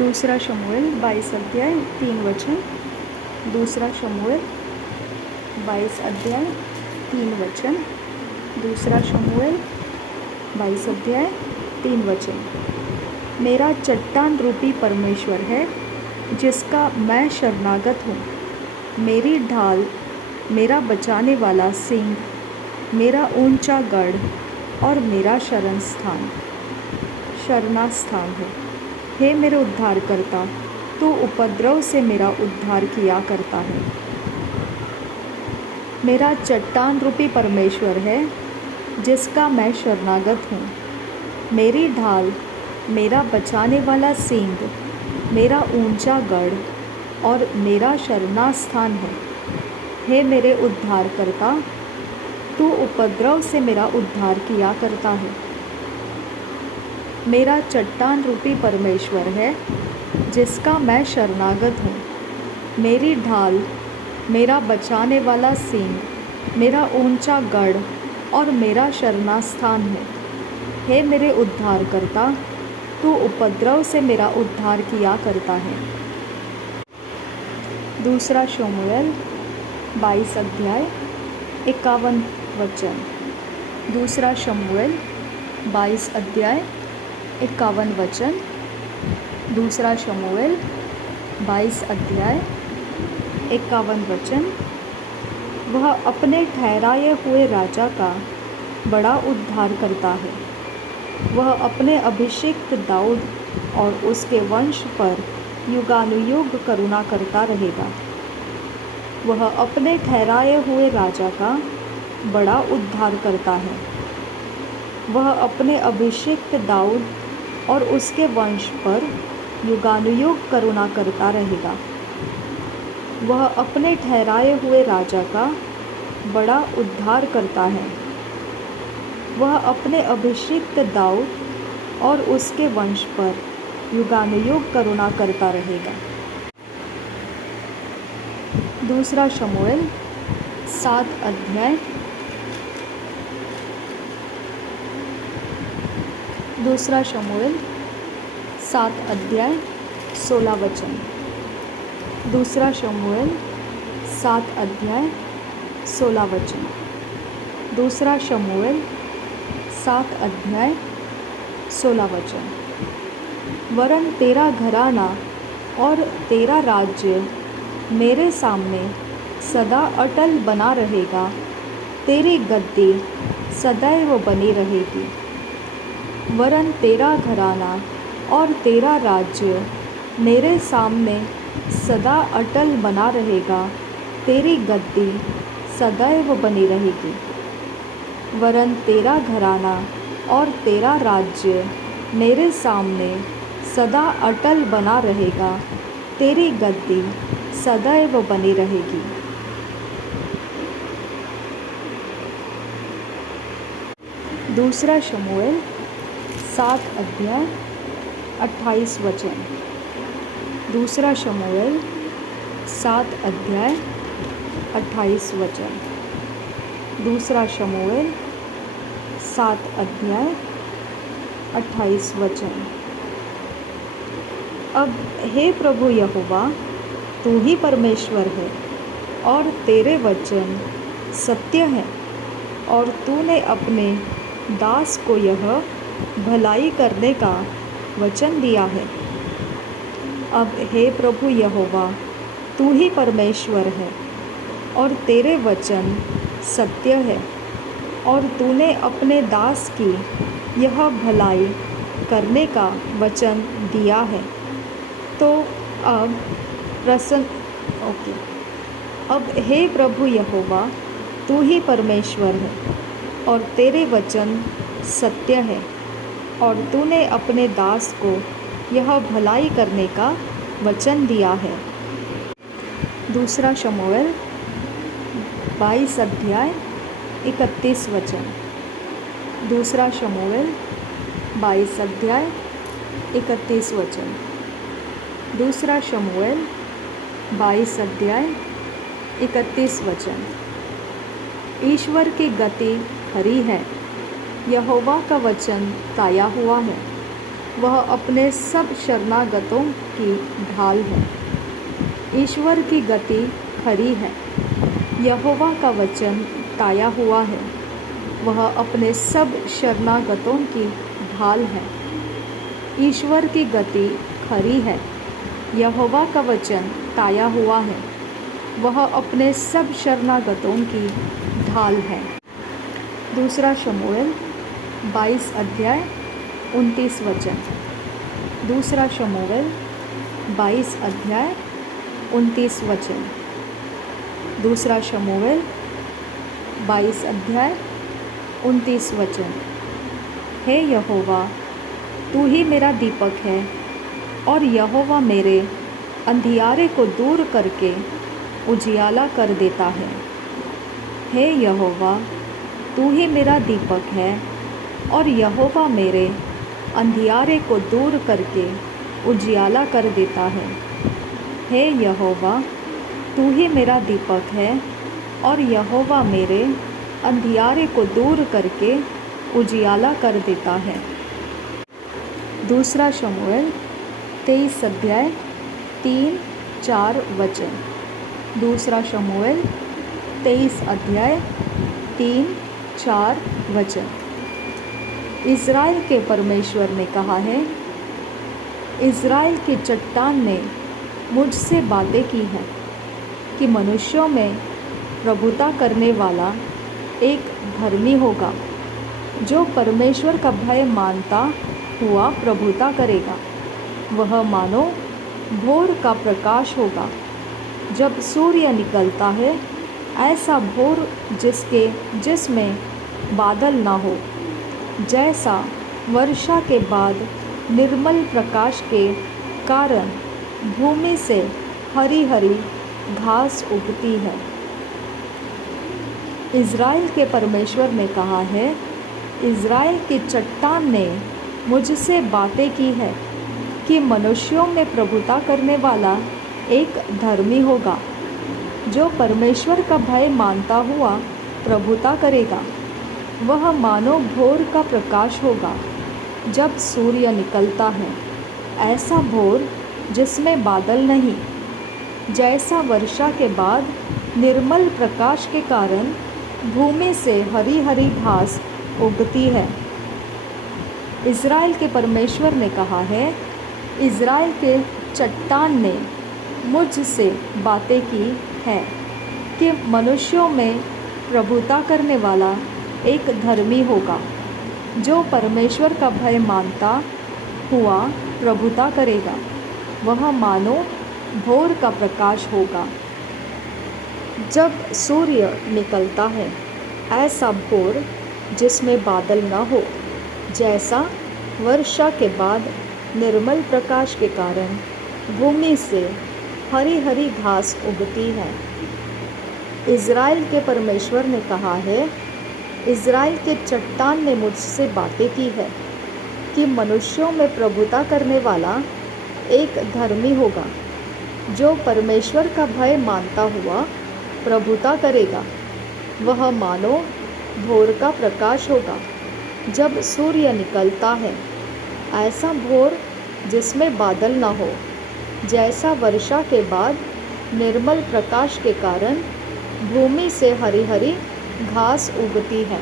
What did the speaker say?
दूसरा शमूएल 22 अध्याय 3 वचन। दूसरा शमूएल 22 अध्याय 3 वचन। दूसरा शमूएल 22 अध्याय 3 वचन। मेरा चट्टान रूपी परमेश्वर है जिसका मैं शरणागत हूँ, मेरी ढाल, मेरा बचाने वाला सिंह, मेरा ऊंचा गढ़ और मेरा शरणा स्थान है। हे मेरे उद्धारकर्ता, तू उपद्रव से मेरा उद्धार किया करता है। मेरा चट्टान रूपी परमेश्वर है जिसका मैं शरणागत हूँ, मेरी ढाल, मेरा बचाने वाला सींग, मेरा ऊंचा गढ़ और मेरा शरणा स्थान है। हे मेरे उद्धारकर्ता, तू उपद्रव से मेरा उद्धार किया करता है। मेरा चट्टान रूपी परमेश्वर है जिसका मैं शरणागत हूँ, मेरी ढाल, मेरा बचाने वाला सींग, मेरा ऊंचा गढ़ और मेरा शरणा स्थान है। हे मेरे उद्धारकर्ता, तू उपद्रव से मेरा उद्धार किया करता है। दूसरा शमूएल 22 अध्याय 51 वचन। दूसरा शमूएल 22 अध्याय 51 वचन। दूसरा शमूएल 22 अध्याय 51 वचन। वह अपने ठहराए हुए राजा का बड़ा उद्धार करता है। वह अपने अभिषिक्त दाऊद और उसके वंश पर युगानुयुग करुणा करता रहेगा। वह अपने ठहराए हुए राजा का बड़ा उद्धार करता है। वह अपने अभिषिक्त दाऊद और उसके वंश पर युगानुयुग करुणा करता रहेगा। वह अपने ठहराए हुए राजा का बड़ा उद्धार करता है। वह अपने अभिषिक्त दाऊद और उसके वंश पर युगानुयुग करुणा करता रहेगा। दूसरा शमूएल 7 अध्याय। दूसरा शमूएल 7 अध्याय 16 वचन। दूसरा शमूएल 7 अध्याय 16 वचन। दूसरा शमूएल 7 अध्याय 16 वचन। वरन तेरा घराना और तेरा राज्य मेरे सामने सदा अटल बना रहेगा, तेरी गद्दी सदैव बनी रहेगी। वरन तेरा घराना और तेरा राज्य मेरे सामने सदा अटल बना रहेगा, तेरी गद्दी सदैव बनी रहेगी। वरन तेरा घराना और तेरा राज्य मेरे सामने सदा अटल बना रहेगा, तेरी गद्दी सदैव बनी रहेगी। दूसरा शमूएल 7 अध्याय 28 वचन। दूसरा शमूएल 7 अध्याय 28 वचन। दूसरा शमूएल 7 अध्याय 28 वचन। अब हे प्रभु यहोवा, तू ही परमेश्वर है और तेरे वचन सत्य हैं, और तूने अपने दास को यह भलाई करने का वचन दिया है। अब हे प्रभु यहोवा, तू ही परमेश्वर है और तेरे वचन सत्य है, और तूने अपने दास की यह भलाई करने का वचन दिया है। तो अब हे प्रभु यहोवा, तू ही परमेश्वर है और तेरे वचन सत्य है, और तूने अपने दास को यह भलाई करने का वचन दिया है। दूसरा शमूएल 22 अध्याय 31 वचन। दूसरा शमूएल 22 अध्याय 31 वचन। दूसरा शमूएल 22 अध्याय 31 वचन। ईश्वर की गति हरी है, यहोवा का वचन ताया हुआ है। वह अपने सब शरणागतों की ढाल है। ईश्वर की गति खरी है, यहोवा का वचन ताया हुआ है। वह अपने सब शरणागतों की ढाल है। ईश्वर की गति खरी है, यहोवा का वचन ताया हुआ है। वह अपने सब शरणागतों की ढाल है। दूसरा शमूएल 22 अध्याय 29 वचन। दूसरा शमूएल 22 अध्याय 29 वचन। दूसरा शमूएल 22 अध्याय 29 वचन। हे यहोवा, तू ही मेरा दीपक है, और यहोवा मेरे अंधियारे को दूर करके उजियाला कर देता है। हे यहोवा, तू ही मेरा दीपक है, और यहोवा मेरे अंधियारे को दूर करके उजियाला कर देता है। हे यहोवा, तू ही मेरा दीपक है, और यहोवा मेरे अंधियारे को दूर करके उजियाला कर देता है। दूसरा शमूएल 23 अध्याय 3-4 वचन। दूसरा शमूएल 23 अध्याय 3-4 वचन। इज़राइल के परमेश्वर ने कहा है, इज़राइल की चट्टान ने मुझसे बातें की हैं कि मनुष्यों में प्रभुता करने वाला एक धर्मी होगा, जो परमेश्वर का भय मानता हुआ प्रभुता करेगा। वह मानो भोर का प्रकाश होगा, जब सूर्य निकलता है, ऐसा भोर जिसमें बादल ना हो, जैसा वर्षा के बाद निर्मल प्रकाश के कारण भूमि से हरी हरी घास उगती है। इज़राइल के परमेश्वर ने कहा है, इज़राइल की चट्टान ने मुझसे बातें की है कि मनुष्यों में प्रभुता करने वाला एक धर्मी होगा, जो परमेश्वर का भय मानता हुआ प्रभुता करेगा। वह मानो भोर का प्रकाश होगा, जब सूर्य निकलता है, ऐसा भोर जिसमें बादल नहीं, जैसा वर्षा के बाद निर्मल प्रकाश के कारण भूमि से हरी हरी घास उगती है। इज़राइल के परमेश्वर ने कहा है, इज़राइल के चट्टान ने मुझसे बातें की है कि मनुष्यों में प्रभुता करने वाला एक धर्मी होगा, जो परमेश्वर का भय मानता हुआ प्रभुता करेगा। वह मानो भोर का प्रकाश होगा, जब सूर्य निकलता है, ऐसा भोर जिसमें बादल न हो, जैसा वर्षा के बाद निर्मल प्रकाश के कारण भूमि से हरी हरी घास उगती है। इज़राइल के परमेश्वर ने कहा है, इज़राइल के चट्टान ने मुझसे बातें की है कि मनुष्यों में प्रभुता करने वाला एक धर्मी होगा, जो परमेश्वर का भय मानता हुआ प्रभुता करेगा। वह मानो भोर का प्रकाश होगा, जब सूर्य निकलता है, ऐसा भोर जिसमें बादल न हो, जैसा वर्षा के बाद निर्मल प्रकाश के कारण भूमि से हरी हरी घास उगती है।